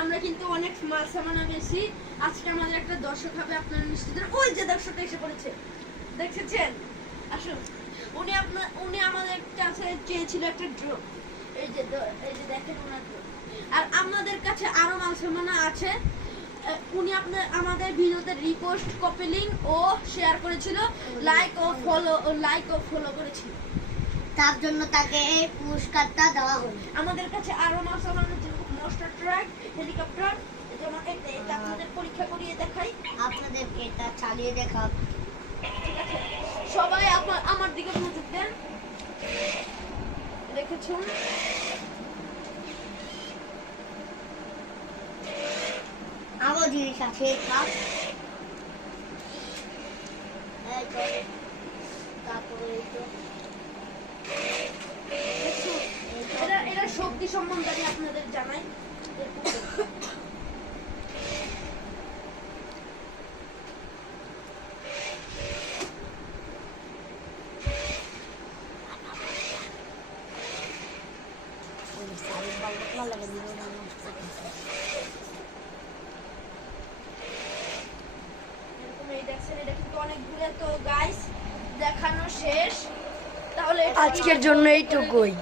আমরা কিন্তু অনেক মাল সামান আনেছি। আজকে আমাদের একটা দর্শক হবে আপনার মিষ্টিদের। ওই যে দর্শকটা এসে পড়েছে, দেখেছেন? আসুন, উনি আমাদের কাছে চেয়েছিল একটা ড্রপ। এই যে দেখেন ওনার ড্রপ। আর আমাদের কাছে আরো মাল সামান আছে। উনি আমাদের ভিডিওতে রিপোস্ট, কপি লিংক ও শেয়ার করেছিল, লাইক ও ফলো করেছিল। তার জন্য তাকে এই পুরস্কারটা দেওয়া হলো। আমাদের কাছে আরো মাল সামান আছে, মনস্টার ট্রাক, হেলিকপ্টার। যেমন এটা আপনাদের পরীক্ষা করিয়ে দেখাই, আপনাদেরকে এটা চালিয়ে দেখাব। ঠিক আছে? সবাই আমার দিকে মনোযোগ দেন। দেখেছুন, আরো জিনিস আছে। তারপরে এরা শক্তি সম্বন্ধে আমি আপনাদের জানাই। এটা কিন্তু অনেক দূরে। তো গাইস, দেখানো শেষ। তাহলে আজকের জন্য এইটুকুই।